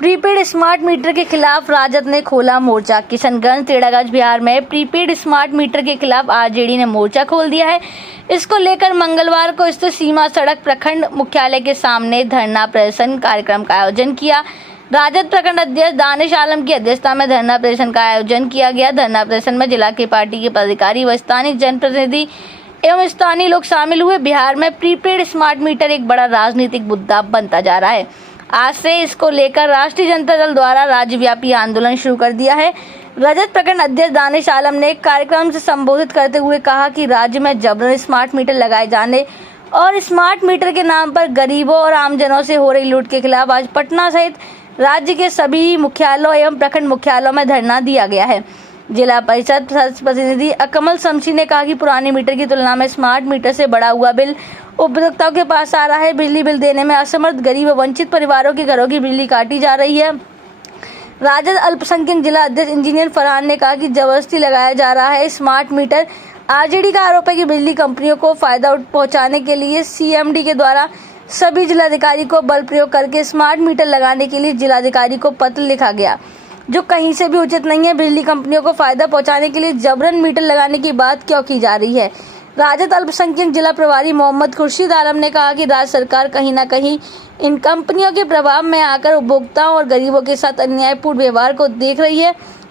Prepaid smart meter के खिलाफ राजद ने खोला मोर्चा। किशनगंज टेढ़ागाछ बिहार में प्रीपेड स्मार्ट मीटर के खिलाफ आरजेडी ने मोर्चा खोल दिया है। इसको लेकर मंगलवार को स्थित सीमा सड़क प्रखंड मुख्यालय के सामने धरना प्रदर्शन कार्यक्रम का आयोजन किया। राजद प्रखंड अध्यक्ष दानिश आलम की अध्यक्षता में धरना प्रदर्शन का आयोजन किया गया। धरना प्रदर्शन में जिला की पार्टी के पदाधिकारी व स्थानीय जनप्रतिनिधि एवं स्थानीय लोग शामिल हुए। बिहार में प्रीपेड स्मार्ट मीटर एक बड़ा राजनीतिक मुद्दा बनता जा रहा है। आज से इसको लेकर राष्ट्रीय जनता दल द्वारा राज्यव्यापी आंदोलन शुरू कर दिया है। रजत प्रखंड अध्यक्ष दानिश आलम ने कार्यक्रम से संबोधित करते हुए कहा कि राज्य में जबरन स्मार्ट मीटर लगाए जाने और स्मार्ट मीटर के नाम पर गरीबों और आमजनों से हो रही लूट के खिलाफ आज पटना सहित राज्य के सभी मुख्यालयों एवं प्रखंड मुख्यालयों में धरना दिया गया है। जिला परिषद प्रतिनिधि अकमल शमशी ने कहा कि पुरानी मीटर की तुलना में स्मार्ट मीटर से बढ़ा हुआ बिल उपभोक्ताओं के पास आ रहा है। बिजली बिल देने में असमर्थ गरीब व वंचित परिवारों के घरों की बिजली काटी जा रही है। राजद अल्पसंख्यक जिला अध्यक्ष इंजीनियर फरहान ने कहा कि जबरदस्ती लगाया जा रहा है स्मार्ट मीटर। आरजेडी का आरोप है कि बिजली कंपनियों को फायदा पहुंचाने के लिए सीएमडी के द्वारा सभी जिलाधिकारी को बल प्रयोग करके स्मार्ट मीटर लगाने के लिए जिलाधिकारी को पत्र लिखा गया, जो कहीं से भी उचित नहीं है। बिजली कंपनियों को फायदा पहुंचाने के लिए जबरन मीटर लगाने की बात क्यों की जा रही है। राजद अल्पसंख्यक जिला प्रभारी मोहम्मद खुर्शीद आलम ने कहा कि राज्य सरकार कहीं न कहीं इन कंपनियों के प्रभाव में आकर उपभोक्ताओं और गरीबों के साथ अन्यायपूर्ण व्यवहार को देख रही है।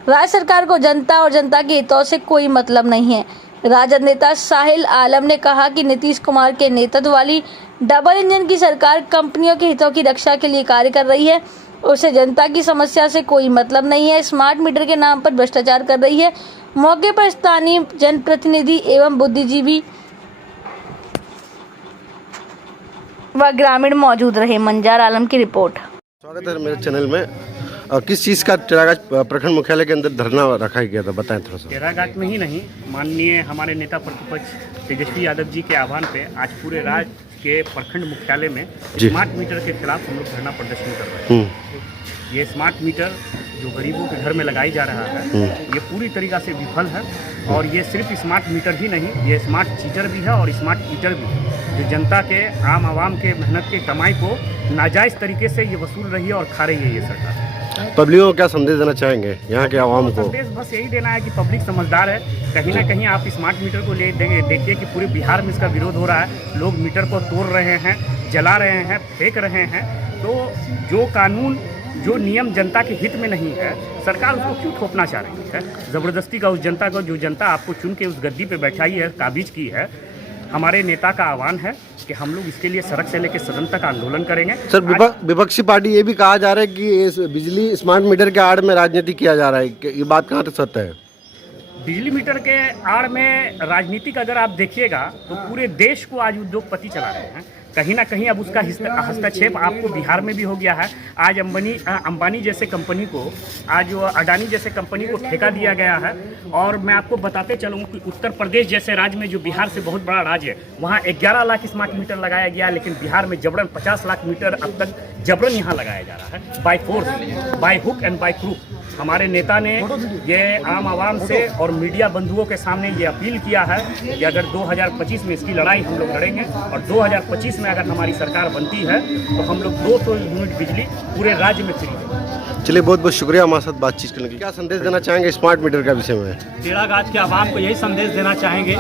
राज्य सरकार को जनता और जनता के हितों से कोई मतलब नहीं है। राजद नेता साहिल आलम ने कहा कि नीतीश कुमार के नेतृत्व वाली डबल इंजन की सरकार कंपनियों के हितों की रक्षा के लिए कार्य कर रही है। उसे जनता की समस्या से कोई मतलब नहीं है। स्मार्ट मीटर के नाम पर भ्रष्टाचार कर रही है। मौके पर स्थानीय जनप्रतिनिधि एवं बुद्धिजीवी व ग्रामीण मौजूद रहे। मंजार आलम की रिपोर्ट। स्वागत है मेरे चैनल में। किस चीज़ का टेढ़ागाछ प्रखंड मुख्यालय के अंदर धरना रखा गया था, बताएं थोड़ा सा। टेढ़ागाछ में ही नहीं, माननीय हमारे नेता प्रतिपक्ष तेजस्वी यादव जी के आह्वान पे आज पूरे राज्य के प्रखंड मुख्यालय में स्मार्ट मीटर के खिलाफ हम लोग धरना प्रदर्शन कर रहे हैं। ये स्मार्ट मीटर जो गरीबों के घर में लगाई जा रहा है, ये पूरी तरीक़ा से विफल है। और ये सिर्फ स्मार्ट मीटर ही नहीं, ये स्मार्ट चीटर भी है और स्मार्ट मीटर भी है, जो जनता के आम आवाम के मेहनत के कमाई को नाजायज़ तरीके से ये वसूल रही है और खा रही है ये सरकार। पब्लिक को क्या संदेश देना चाहेंगे यहाँ के आवाम को? संदेश बस यही देना है कि पब्लिक समझदार है। कहीं ना कहीं आप स्मार्ट मीटर को ले देखिए कि पूरे बिहार में इसका विरोध हो रहा है। लोग मीटर को तोड़ रहे हैं, जला रहे हैं, फेंक रहे हैं। तो जो कानून, जो नियम जनता के हित में नहीं है, सरकार उसको क्यों थोपना चाह रही है ज़बरदस्ती का उस जनता को, जो जनता आपको चुन के उस गद्दी पे बैठाई है, काबिज की है। हमारे नेता का आह्वान है कि हम लोग इसके लिए सड़क से लेकर सदन तक आंदोलन करेंगे। सर, विपक्षी पार्टी ये भी कहा जा रहा है कि इस बिजली स्मार्ट मीटर के आड़ में राजनीति किया जा रहा है, ये बात कहाँ तक सत्य है? बिजली मीटर के आड़ में राजनीतिक अगर आप देखिएगा तो पूरे देश को आज उद्योगपति चला रहे हैं। कहीं ना कहीं अब उसका हस्तक्षेप आपको बिहार में भी हो गया है। आज अंबानी जैसे कंपनी को, आज अडानी जैसे कंपनी को ठेका दिया गया है। और मैं आपको बताते चलूँ कि उत्तर प्रदेश जैसे राज्य में, जो बिहार से बहुत बड़ा राज्य है, वहाँ 11 लाख स्मार्ट मीटर लगाया गया, लेकिन बिहार में जबरन 50 लाख मीटर अब तक जबरन यहाँ लगाया जा रहा है, by force, by hook and by crook. हमारे नेता ने ये आम आवाम से और मीडिया बंधुओं के सामने ये अपील किया है कि अगर 2025 में इसकी लड़ाई हम लोग लड़ेंगे और 2025 में अगर हमारी सरकार बनती है तो हम लोग 200 यूनिट बिजली पूरे राज्य में फ्री देंगे। चलिए, बहुत बहुत शुक्रिया हमारे साथ बातचीत करने के लिए। क्या संदेश देना चाहेंगे स्मार्ट मीटर का विषय में? टेढ़ागाछ के आवाम को यही संदेश देना चाहेंगे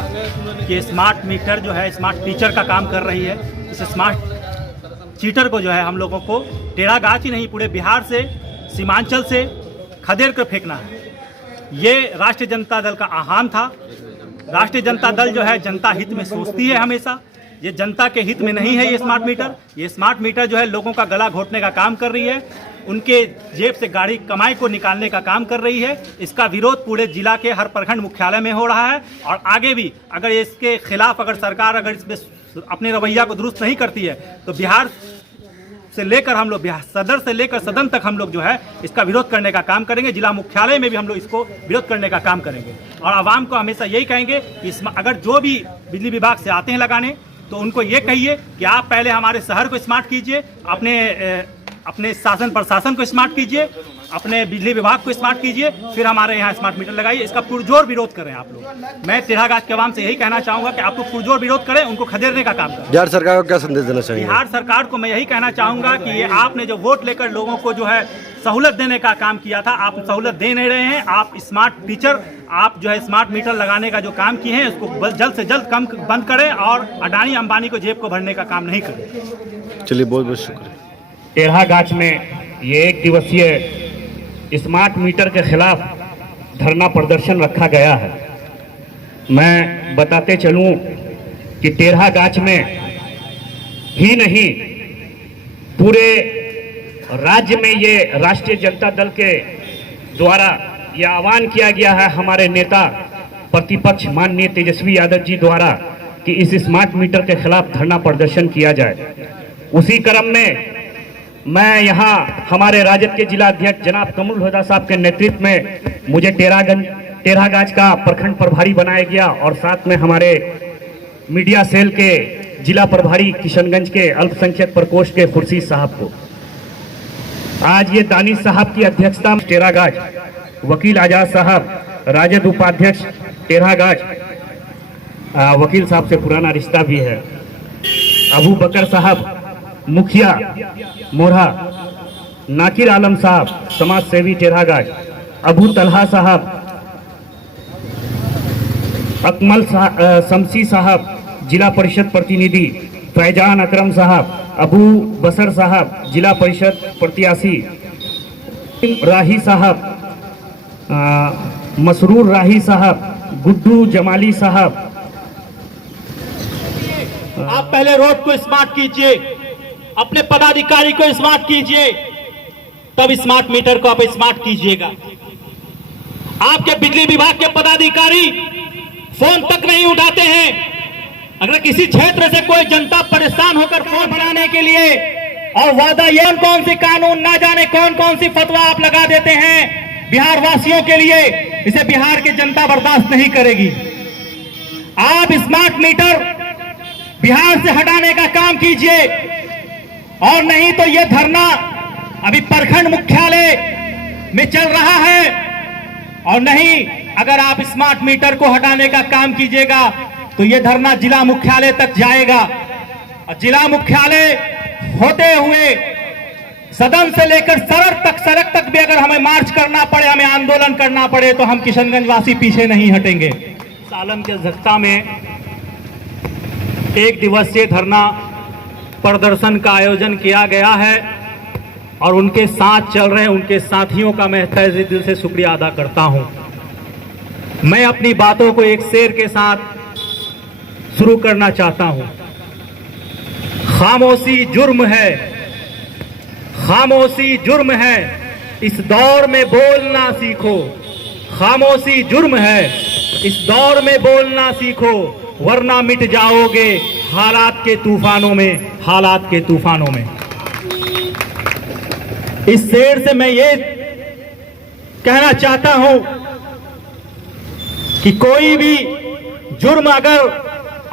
कि स्मार्ट मीटर जो है स्मार्ट टीचर का काम कर रही है। इस स्मार्ट चीटर को जो है हम लोगों को टेढ़ागाछ ही नहीं, पूरे बिहार से, सीमांचल से खदेड़ कर फेंकना है। ये राष्ट्रीय जनता दल का आह्वान था। राष्ट्रीय जनता दल जो है जनता हित में सोचती है हमेशा। ये जनता के हित में नहीं है ये स्मार्ट मीटर। ये स्मार्ट मीटर जो है लोगों का गला घोटने का काम कर रही है, उनके जेब से गाड़ी कमाई को निकालने का काम कर रही है। इसका विरोध पूरे जिला के हर प्रखंड मुख्यालय में हो रहा है। और आगे भी अगर इसके खिलाफ अगर सरकार अगर इसमें अपने रवैया को दुरुस्त नहीं करती है तो बिहार से लेकर हम लोग सदर से लेकर सदन तक हम लोग जो है इसका विरोध करने का काम करेंगे। जिला मुख्यालय में भी हम लोग इसको विरोध करने का काम करेंगे। और आवाम को हमेशा यही कहेंगे कि अगर जो भी बिजली विभाग से आते हैं लगाने, तो उनको ये कहिए कि आप पहले हमारे शहर को स्मार्ट कीजिए, अपने अपने शासन प्रशासन को स्मार्ट कीजिए, अपने बिजली विभाग को स्मार्ट कीजिए, फिर हमारे यहाँ स्मार्ट मीटर लगाइए। इसका पुरजोर विरोध करें आप लोग। मैं टेढ़ागाछ के आवाम से यही कहना चाहूँगा कि आप लोग पुरजोर विरोध करें, उनको खदेड़ने का काम करें। बिहार सरकार को क्या संदेश देना चाहिए? बिहार सरकार को मैं यही कहना चाहूँगा कि ये आपने जो वोट लेकर लोगों को जो है सहूलत देने का काम किया था, आप सहूलत दे नहीं रहे हैं। आप स्मार्ट टीचर, आप जो है स्मार्ट मीटर लगाने का जो काम किए हैं उसको जल्द से जल्द कम बंद करें और अडानी अंबानी को जेब को भरने का काम नहीं करें। चलिए, बहुत बहुत शुक्रिया। टेढ़ागाछ में ये 1 दिवसीय स्मार्ट मीटर के खिलाफ धरना प्रदर्शन रखा गया है। मैं बताते चलूं कि टेढ़ागाछ में ही नहीं, पूरे राज्य में ये राष्ट्रीय जनता दल के द्वारा ये आह्वान किया गया है हमारे नेता प्रतिपक्ष माननीय तेजस्वी यादव जी द्वारा कि इस स्मार्ट मीटर के खिलाफ धरना प्रदर्शन किया जाए। उसी क्रम में मैं यहाँ हमारे राजद के जिला अध्यक्ष जनाब कमरुल हुदा साहब के नेतृत्व में मुझे टेढ़ागाछ का प्रखंड प्रभारी बनाया गया और साथ में हमारे मीडिया सेल के जिला प्रभारी किशनगंज के अल्पसंख्यक प्रकोष्ठ के खुर्शीद साहब को। आज ये दानिश साहब की अध्यक्षता में टेढ़ागाछ, वकील आजाद साहब राजद उपाध्यक्ष टेढ़ागाछ, वकील साहब से पुराना रिश्ता भी है, अबू बकर साहब मुखिया मोरहा, नाकिर आलम साहब समाज सेवी टेढ़ागाछ, अबू तलहा साहब, अकमल शमसी साहब जिला परिषद प्रतिनिधि, फैजान अकरम साहब, अबू बसर साहब जिला परिषद प्रत्याशी, राही साहब, मसरूर राही साहब, गुड्डू जमाली साहब। आप पहले रोड को स्मार्ट कीजिए, अपने पदाधिकारी को स्मार्ट कीजिए, तब स्मार्ट मीटर को आप स्मार्ट कीजिएगा। आपके बिजली विभाग के पदाधिकारी फोन तक नहीं उठाते हैं। अगर किसी क्षेत्र से कोई जनता परेशान होकर फोन बनाने के लिए और वादा ये कौन सी कानून ना जाने कौन कौन सी फतवा आप लगा देते हैं बिहार वासियों के लिए, इसे बिहार की जनता बर्दाश्त नहीं करेगी। आप स्मार्ट मीटर बिहार से हटाने का काम कीजिए और नहीं तो यह धरना अभी प्रखंड मुख्यालय में चल रहा है, और नहीं अगर आप स्मार्ट मीटर को हटाने का काम कीजिएगा तो यह धरना जिला मुख्यालय तक जाएगा, और जिला मुख्यालय होते हुए सदन से लेकर सड़क तक भी अगर हमें मार्च करना पड़े, हमें आंदोलन करना पड़े, तो हम किशनगंज वासी पीछे नहीं हटेंगे। सालन की अध्यक्षता में 1 दिवसीय धरना प्रदर्शन का आयोजन किया गया है और उनके साथ चल रहे उनके साथियों का मैं तहे दिल से शुक्रिया अदा करता हूं। मैं अपनी बातों को एक शेर के साथ शुरू करना चाहता हूं। खामोशी जुर्म है, खामोशी जुर्म है, इस दौर में बोलना सीखो। खामोशी जुर्म है, इस दौर में बोलना सीखो, वरना मिट जाओगे हालात के तूफानों में, हालात के तूफानों में। इस शेर से मैं ये कहना चाहता हूं कि कोई भी जुर्म अगर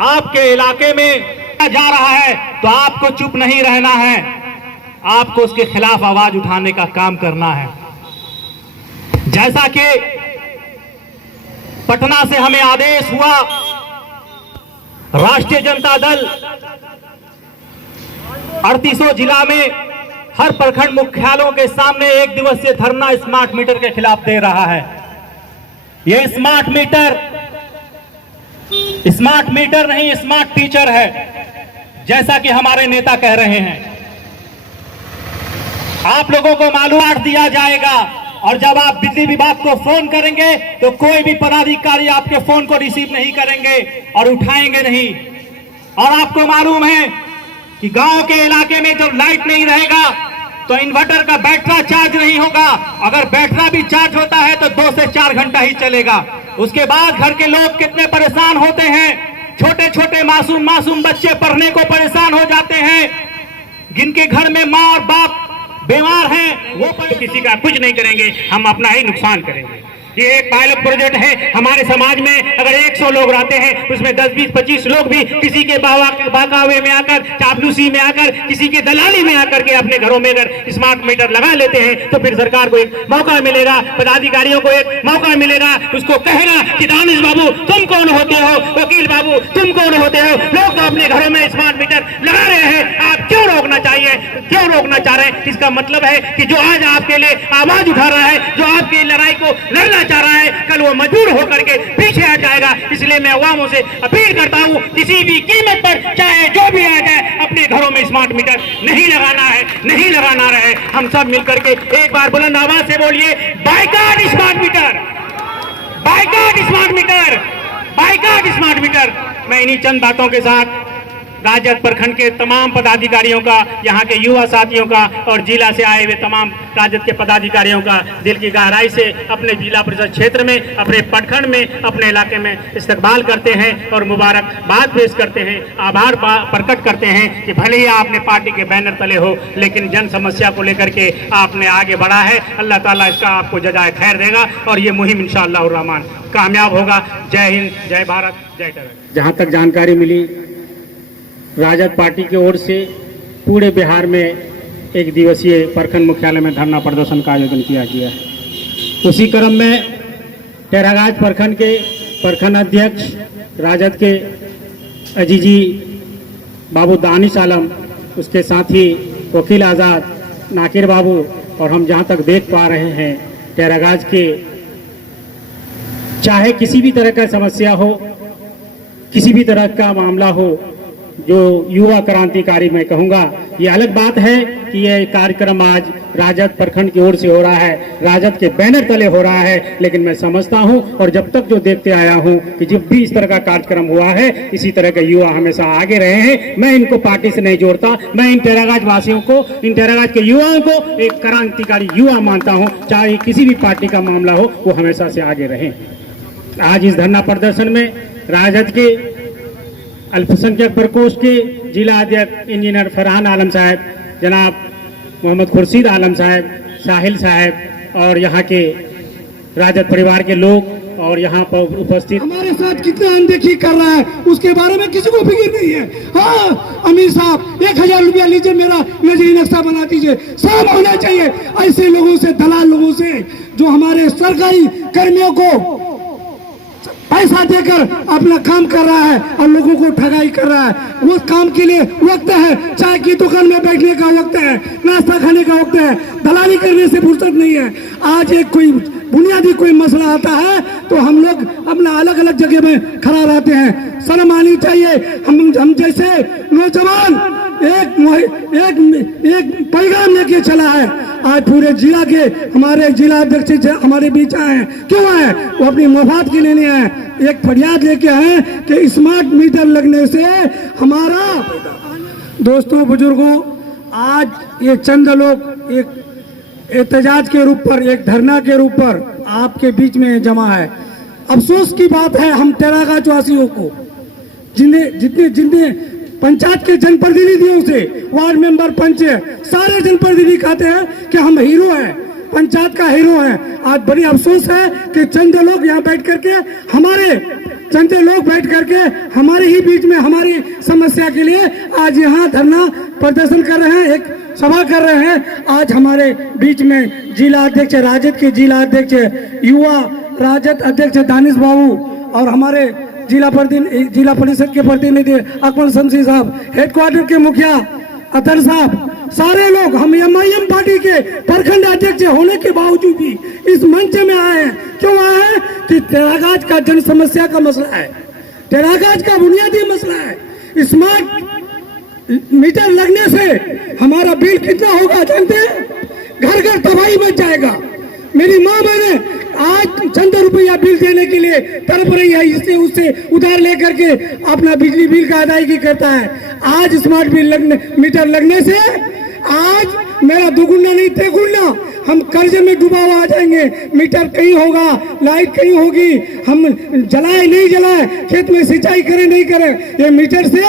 आपके इलाके में जा रहा है तो आपको चुप नहीं रहना है, आपको उसके खिलाफ आवाज उठाने का काम करना है। जैसा कि पटना से हमें आदेश हुआ, राष्ट्रीय जनता दल 38 जिला में हर प्रखंड मुख्यालयों के सामने 1 दिवसीय धरना स्मार्ट मीटर के खिलाफ दे रहा है। यह स्मार्ट मीटर नहीं, स्मार्ट टीचर है, जैसा कि हमारे नेता कह रहे हैं। आप लोगों को मालूमात दिया जाएगा और जब आप बिजली विभाग को फोन करेंगे तो कोई भी पदाधिकारी आपके फोन को रिसीव नहीं करेंगे और उठाएंगे नहीं। और आपको मालूम है कि गांव के इलाके में जब लाइट नहीं रहेगा तो इन्वर्टर का बैटरा चार्ज नहीं होगा, अगर बैटरा भी चार्ज होता है तो 2 से 4 घंटा ही चलेगा। उसके बाद घर के लोग कितने परेशान होते हैं, छोटे छोटे मासूम बच्चे पढ़ने को परेशान हो जाते हैं, जिनके घर में माँ और बाप बीमार हैं, वो किसी का कुछ नहीं करेंगे, हम अपना ही नुकसान करेंगे। ये एक पायलट प्रोजेक्ट है। हमारे समाज में अगर 100 लोग रहते हैं उसमें 10, 20, 25 लोग भी किसी के बहकावे में आकर, चापलूसी में आकर, किसी के दलाली में आकर के अपने घरों में अगर स्मार्ट मीटर लगा लेते हैं तो फिर सरकार को एक मौका मिलेगा, पदाधिकारियों को एक मौका मिलेगा उसको कहना कि दानिश बाबू तुम कौन होते हो, वकील बाबू तुम कौन होते हो, लोग तो अपने घरों में स्मार्ट मीटर लगा रहे हैं, आप क्यों रोकना चाहिए, क्यों रोकना चाह रहे हैं। इसका मतलब है कि जो आज आपके लिए आवाज उठा रहा है, जो आपकी लड़ाई को लड़ना चाह रहा है, कल वो मजबूर होकर के पीछे हट जाएगा। इसलिए मैं अवामों से अपील करता हूँ किसी भी कीमत पर चाहे जो भी आ जाए अपने घरों में स्मार्ट मीटर नहीं लगाना है, नहीं लगाना रहे। हम सब मिलकर के एक बार बुलंद आवाज से बोलिए, boycott smart meter, boycott smart meter, boycott smart meter. मैं इन्हीं चंद बातों के साथ राजद प्रखंड के तमाम पदाधिकारियों का, यहाँ के युवा साथियों का और जिला से आए हुए तमाम राजद के पदाधिकारियों का दिल की गहराई से अपने जिला परिषद क्षेत्र में, अपने प्रखंड में, अपने इलाके में इस्तकबाल करते हैं और मुबारकबाद पेश करते हैं, आभार प्रकट करते हैं कि भले ही आपने पार्टी के बैनर तले हो लेकिन जन समस्या को लेकर के आपने आगे बढ़ा है। अल्लाह ताला इसका आपको जजाए खैर देगा और ये मुहिम इंशाअल्लाह रहमान कामयाब होगा। जय हिंद, जय भारत, जय तरह। जहाँ तक जानकारी मिली, राजद पार्टी की ओर से पूरे बिहार में एक दिवसीय प्रखंड मुख्यालय में धरना प्रदर्शन का आयोजन किया गया है। उसी क्रम में टेरागाज प्रखंड के प्रखंड अध्यक्ष राजद के अजीजी बाबू दानिश आलम, उसके साथी वकील आज़ाद नाकिर बाबू और हम जहां तक देख पा रहे हैं टेरागाज के चाहे किसी भी तरह का समस्या हो, किसी भी तरह का मामला हो, जो युवा क्रांतिकारी मैं कहूँगा, ये अलग बात है कि यह कार्यक्रम आज राजद प्रखंड की ओर से हो रहा है, राजद के बैनर तले हो रहा है, लेकिन मैं समझता हूँ और जब तक जो देखते आया हूँ कि जब भी इस तरह का कार्यक्रम हुआ है इसी तरह के युवा हमेशा आगे रहे हैं। मैं इनको पार्टी से नहीं जोड़ता, मैं इन टेरागाज वासियों को, इन टेरागाज के युवाओं को एक क्रांतिकारी युवा मानता हूँ। चाहे किसी भी पार्टी का मामला हो वो हमेशा से आगे रहें। आज इस धरना प्रदर्शन में राजद के अल्पसंख्यक प्रकोष्ठ के जिला अध्यक्ष इंजीनियर फरहान आलम साहब, जनाब मोहम्मद खुर्शीद आलम साहब, साहिल साहब और यहाँ के राजद परिवार के लोग और यहाँ पर उपस्थित हमारे साथ कितना अनदेखी कर रहा है उसके बारे में किसी को फिक्र नहीं है। हाँ अमीर साहब 1000 रुपया लीजिए, मेरा नजरी नक्शा बना दीजिए, सब होना चाहिए। ऐसे लोगों से, दलाल लोगों से जो हमारे सरकारी कर्मियों को पैसा देकर अपना काम कर रहा है और लोगों को ठगाई कर रहा है, वो काम के लिए वक्त है, चाय की दुकान में बैठने का वक्त है, नाश्ता खाने का वक्त है, दलाली करने से फुर्सत नहीं है। आज एक कोई बुनियादी कोई मसला आता है तो हम लोग अपना अलग अलग जगह में खड़ा रहते हैं। शर्म आनी चाहिए। हम जैसे नौजवान एक पैगाम लेके चला है। आज पूरे जिला के हमारे जिला अध्यक्ष हमारे बीच आए हैं। क्यों आए? वो अपनी मफाद के लिए आए, एक फरियाद लेके आए कि स्मार्ट मीटर लगने से हमारा। दोस्तों बुजुर्गों, आज ये चंद लोग एक एहतजाज के रूप पर, एक धरना के रूप पर आपके बीच में जमा है। अफसोस की बात है हम टेरागाज वासियों को, जितने पंचायत के जनप्रतिनिधियों से, वार्ड मेंबर, पंच, सारे जनप्रतिनिधि कहते हैं कि हम हीरो हैं, पंचायत का हीरो है। आज बड़ी अफसोस है कि चंद लोग यहाँ बैठ करके हमारे ही बीच में हमारी समस्या के लिए आज यहाँ धरना प्रदर्शन कर रहे हैं, एक सभा कर रहे हैं। आज हमारे बीच में जिला अध्यक्ष, राजद के जिला अध्यक्ष, युवा राजद अध्यक्ष दानिश बाबू और हमारे जिला परिषद के प्रतिनिधि अकमल शमसी साहब, हेडक्वार्टर के मुखिया अतर साहब, सारे लोग हम MIM पार्टी के प्रखंड अध्यक्ष होने के बावजूद भी इस मंच में आए हैं। क्यों आए हैं? कि टेरागाज का जन समस्या का मसला है, टेरागाज का बुनियादी मसला है। स्मार्ट मीटर लगने से हमारा बिल कितना होगा जानते हैं? घर घर तबाही मच जाएगा। मेरी माँ बहने आज चंद रुपया बिल देने के लिए तड़प रही है, इससे उससे उधार लेकर के अपना बिजली बिल का अदायगी करता है। आज स्मार्ट मीटर लगने से आज मेरा दुगुना नहीं तेगुना हम कर्जे में डूबा हुआ आ जाएंगे। मीटर कहीं होगा, लाइट कहीं होगी, हम जलाए नहीं जलाए, खेत में सिंचाई करें नहीं करें, ये मीटर से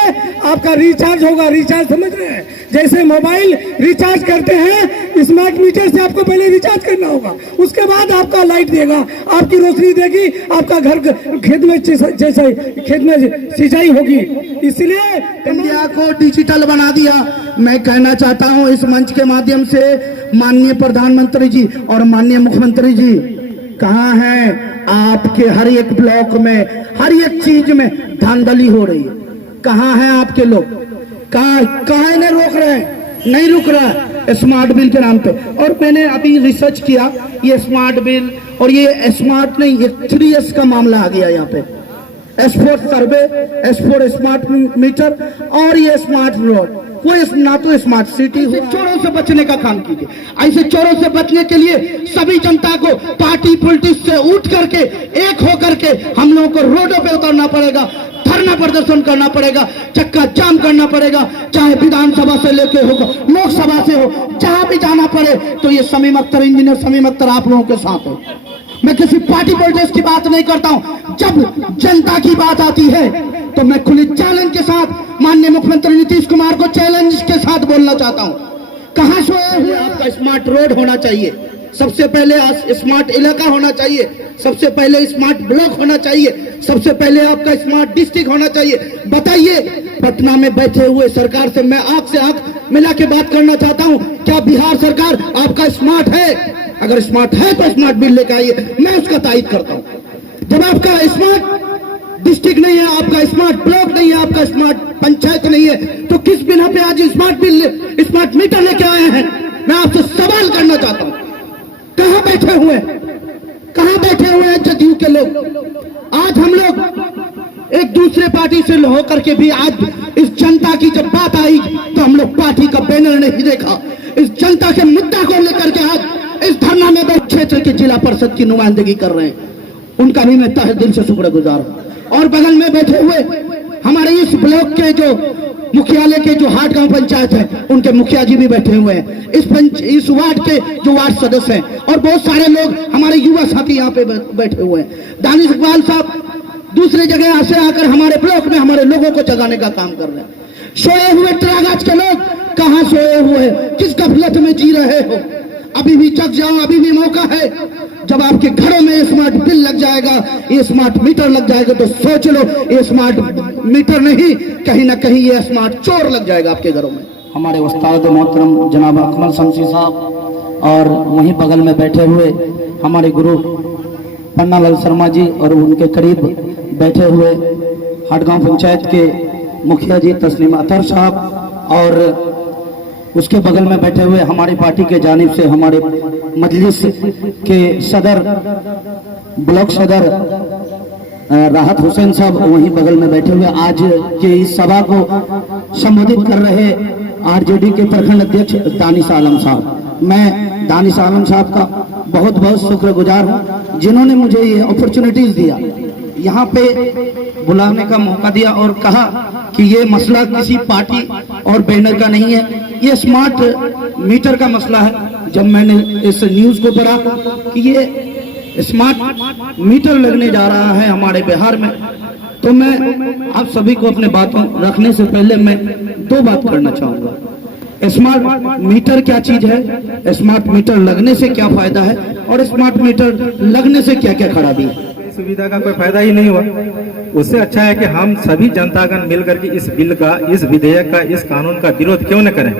आपका रिचार्ज होगा। रिचार्ज समझ रहे हैं? जैसे मोबाइल रिचार्ज करते हैं, स्मार्ट मीटर से आपको पहले रिचार्ज करना होगा, उसके बाद आपका लाइट देगा, आपकी रोशनी देगी, आपका घर खेत में जैसे खेत में सिंचाई होगी। इसलिए इंडिया को डिजिटल बना दिया। मैं कहना चाहता हूं इस मंच के माध्यम से माननीय प्रधानमंत्री जी और माननीय मुख्यमंत्री जी, कहां हैं आपके हर एक ब्लॉक में, हर एक चीज में धांधली हो रही है, कहां हैं आपके लोग, कहां इन्हें रोक रहे हैं? नहीं रुक रहा है स्मार्ट बिल के नाम पे। और मैंने अभी रिसर्च किया, ये स्मार्ट बिल और ये स्मार्ट नहीं, ये 3S का मामला आ गया यहाँ पे। S4 सर्वे, S4 स्मार्ट मीटर और ये स्मार्ट रोड, कोई ना तो स्मार्ट सिटी। चोरों से बचने का काम कीजिए। ऐसे चोरों से बचने के लिए सभी जनता को पार्टी पॉलिटिक्स से उठ करके एक होकर के हम लोगों को रोडों पे उतरना पड़ेगा, धरना प्रदर्शन करना पड़ेगा, चक्का जाम करना पड़ेगा, चाहे विधानसभा से लेके हो, लोकसभा से हो, जहां भी जाना पड़े। तो ये शमीम अख्तर, इंजीनियर शमीम अख्तर आप लोगों के साथ है। मैं किसी पार्टी पॉलिटिक्स की बात नहीं करता हूं। जब जनता की बात आती है तो मैं खुली चैलेंज के साथ माननीय मुख्यमंत्री नीतीश कुमार को चैलेंज के साथ बोलना चाहता हूं। कहां सोए हुए आपका स्मार्ट रोड होना चाहिए, सबसे पहले स्मार्ट इलाका होना चाहिए, सबसे पहले स्मार्ट ब्लॉक होना चाहिए, सबसे पहले आपका स्मार्ट डिस्ट्रिक्ट होना चाहिए। बताइए, पटना में बैठे हुए सरकार से मैं आंख से आंख मिला के बात करना चाहता हूं, क्या बिहार सरकार आपका स्मार्ट है? अगर स्मार्ट है तो स्मार्ट बिल लेकर आइए, मैं उसका तायद करता हूं। जब आपका स्मार्ट डिस्ट्रिक्ट नहीं है, आपका स्मार्ट ब्लॉक नहीं है, आपका स्मार्ट पंचायत नहीं है, तो किस बिना पे आज स्मार्ट बिल, स्मार्ट मीटर लेके आए हैं? मैं आपसे सवाल करना चाहता हूं, कहां बैठे हुए हैं, कहां बैठे हुए हैं जदयू के लोग? आज हम लोग एक दूसरे पार्टी से होकर के भी आज इस जनता की जब बात आई तो हम लोग पार्टी का बैनर नहीं देखा। इस जनता के मुद्दा को लेकर के आज इस धरना में क्षेत्र के जिला परिषद की नुमाइंदगी कर रहे हैं, उनका भी मैं तहे दिल से शुक्रगुजार हूं। और बगल में बैठे हुए हमारे इस ब्लॉक के जो मुखियालय के जो हाट गांव पंचायत है, उनके मुखिया जी भी बैठे हुए हैं, इस वार्ड के जो वार्ड सदस्य हैं, और बहुत सारे लोग हमारे युवा साथी यहाँ पे बैठे हुए हैं। दानिश इकबाल साहब दूसरे जगह से आकर हमारे ब्लॉक में हमारे लोगों को जगाने का काम कर रहे हैं। सोए हुए त्रागाज के लोग कहाँ सोए हुए हैं, किस गफलत में जी रहे हो? अभी भी जग जाओ, अभी भी मौका है। जब आपके घरों में स्मार्ट बिल लग जाएगा, ये स्मार्ट मीटर लग जाएगा, तो सोच लो ये स्मार्ट मीटर नहीं, कहीं ना कहीं ये स्मार्ट चोर लग जाएगा आपके घरों में। हमारे उस्ताद मोहतरम जनाब अकमल शमसी साहब और वहीं बगल में बैठे हुए हमारे गुरु पन्नालाल शर्मा जी और उनके करीब बैठे हुए हाटगांव पंचायत के मुखिया जी तस्नीम अतर साहब और उसके बगल में बैठे हुए हमारी पार्टी के जानिब से हमारे मजलिस के सदर, ब्लॉक सदर राहत हुसैन साहब वहीं बगल में बैठे हुए आज के इस सभा को संबोधित कर रहे आरजेडी के प्रखंड अध्यक्ष दानिश आलम साहब। मैं दानिश आलम साहब का बहुत बहुत शुक्रगुजार हूं, जिन्होंने मुझे ये अपॉर्चुनिटीज दिया, यहाँ पे बुलाने का मौका दिया और कहा कि ये मसला किसी पार्टी और बैनर का नहीं है, ये स्मार्ट मीटर का मसला है। जब मैंने इस न्यूज को पढ़ा कि ये स्मार्ट मीटर लगने जा रहा है हमारे बिहार में, तो मैं आप सभी को अपने बातों रखने से पहले मैं दो बात करना चाहूंगा। स्मार्ट मीटर क्या चीज है, स्मार्ट मीटर लगने से क्या फायदा है और स्मार्ट मीटर लगने से क्या क्या खराबी है। सुविधा का कोई फायदा ही नहीं हुआ। उससे अच्छा है कि हम सभी जनतागण मिलकर के इस बिल का, इस विधेयक का, इस कानून का विरोध क्यों न करें,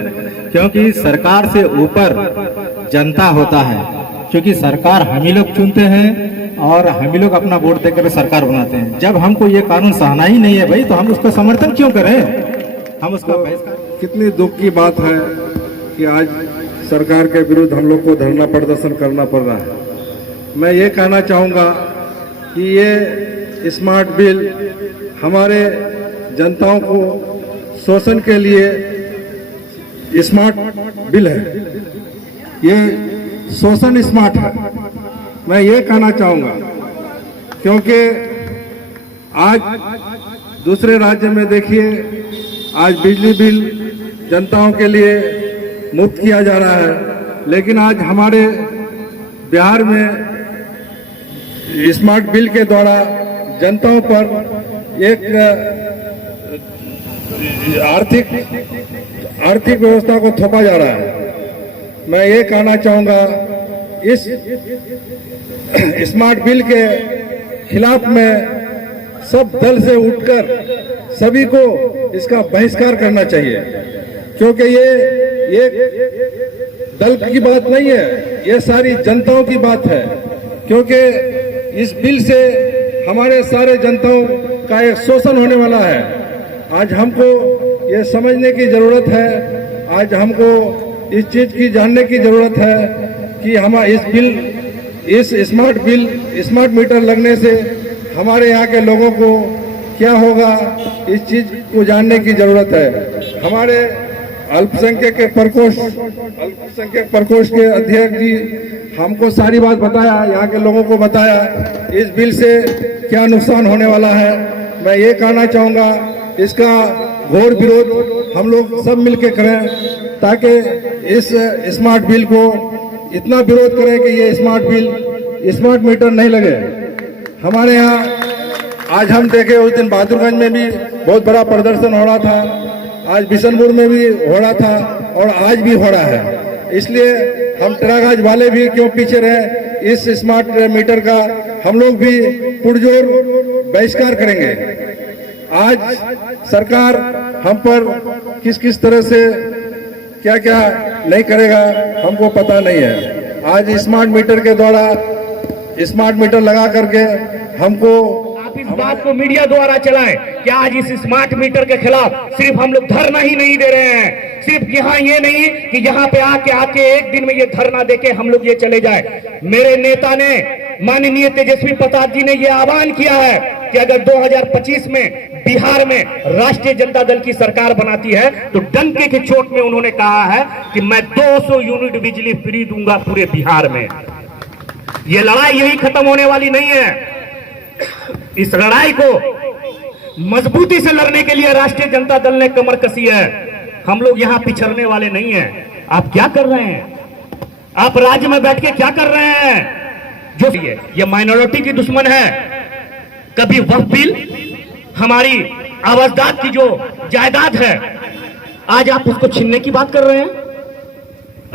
क्योंकि सरकार से ऊपर जनता होता है। क्योंकि सरकार हम ही लोग चुनते हैं और हम ही लोग अपना वोट देकर सरकार बनाते हैं। जब हमको ये कानून सहना ही नहीं है भाई, तो हम उसका समर्थन क्यों करें, हम उसका कितनी दुख की बात है कि आज सरकार के विरुद्ध हम लोग को धरना प्रदर्शन करना पड़ रहा है। मैं ये कहना चाहूँगा कि ये स्मार्ट बिल हमारे जनताओं को शोषण के लिए स्मार्ट बिल है, ये शोषण स्मार्ट है। मैं ये कहना चाहूँगा क्योंकि आज दूसरे राज्य में देखिए, आज बिजली बिल जनताओं के लिए मुफ्त किया जा रहा है, लेकिन आज हमारे बिहार में स्मार्ट बिल के द्वारा जनताओं पर एक आर्थिक व्यवस्था को थोपा जा रहा है। मैं ये कहना चाहूंगा, इस स्मार्ट बिल के खिलाफ में सब दल से उठकर सभी को इसका बहिष्कार करना चाहिए, क्योंकि ये दल की बात नहीं है, ये सारी जनताओं की बात है। क्योंकि इस बिल से हमारे सारे जनताओं का एक शोषण होने वाला है। आज हमको ये समझने की जरूरत है, आज हमको इस चीज की जानने की जरूरत है कि हम इस स्मार्ट मीटर लगने से हमारे यहाँ के लोगों को क्या होगा, इस चीज को जानने की जरूरत है। हमारे अल्पसंख्यक प्रकोष्ठ के अध्यक्ष जी हमको सारी बात बताया, यहाँ के लोगों को बताया इस बिल से क्या नुकसान होने वाला है। मैं ये कहना चाहूँगा, इसका घोर विरोध हम लोग सब मिलकर करें, ताकि इस स्मार्ट बिल को इतना विरोध करें कि ये स्मार्ट मीटर नहीं लगे। हमारे यहाँ आज हम देखे उस दिन बहादुरगंज में भी बहुत बड़ा प्रदर्शन हो रहा था, आज बिशनपुर में भी हो रहा था और आज भी हो रहा है। इसलिए हम टेरागाज वाले भी क्यों पीछे रहे, इस स्मार्ट मीटर का हम लोग भी पुरजोर बहिष्कार करेंगे। आज सरकार हम पर किस किस तरह से क्या क्या नहीं करेगा हमको पता नहीं है। आज स्मार्ट मीटर के द्वारा स्मार्ट मीटर लगा करके हमको आप इस बात को मीडिया द्वारा चलाएं कि आज इस स्मार्ट मीटर के खिलाफ सिर्फ हम लोग धरना ही नहीं दे रहे हैं, सिर्फ यहाँ ये नहीं कि यहाँ पे आके एक दिन में ये धरना देके हम लोग ये चले जाए। मेरे नेता ने माननीय तेजस्वी प्रसाद जी ने ये आह्वान किया है कि अगर 2025 में बिहार में राष्ट्रीय जनता दल की सरकार बनाती है तो डंके की चोट में उन्होंने कहा है कि मैं 200 यूनिट बिजली फ्री दूंगा पूरे बिहार में। ये लड़ाई यही खत्म होने वाली नहीं है। इस लड़ाई को मजबूती से लड़ने के लिए राष्ट्रीय जनता दल ने कमर कसी है। हम लोग यहाँ पिछड़ने वाले नहीं हैं। आप क्या कर रहे हैं? आप राज्य में बैठ के क्या कर रहे हैं? जो ये माइनॉरिटी की दुश्मन है। कभी वक्फ बिल, हमारी आवाजदाद की जो जायदाद है, आज आप उसको छीनने की बात कर रहे हैं।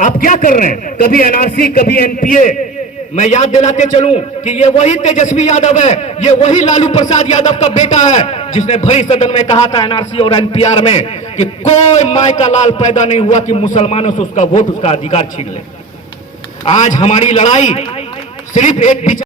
आप क्या कर रहे हैं? कभी एनआरसी, कभी एनपीए। मैं याद दिलाते चलूं कि ये वही तेजस्वी यादव है, ये वही लालू प्रसाद यादव का बेटा है जिसने भरी सदन में कहा था एनआरसी और एनपीआर में कि कोई माय का लाल पैदा नहीं हुआ कि मुसलमानों से उसका वोट, उसका अधिकार छीन ले। आज हमारी लड़ाई सिर्फ एक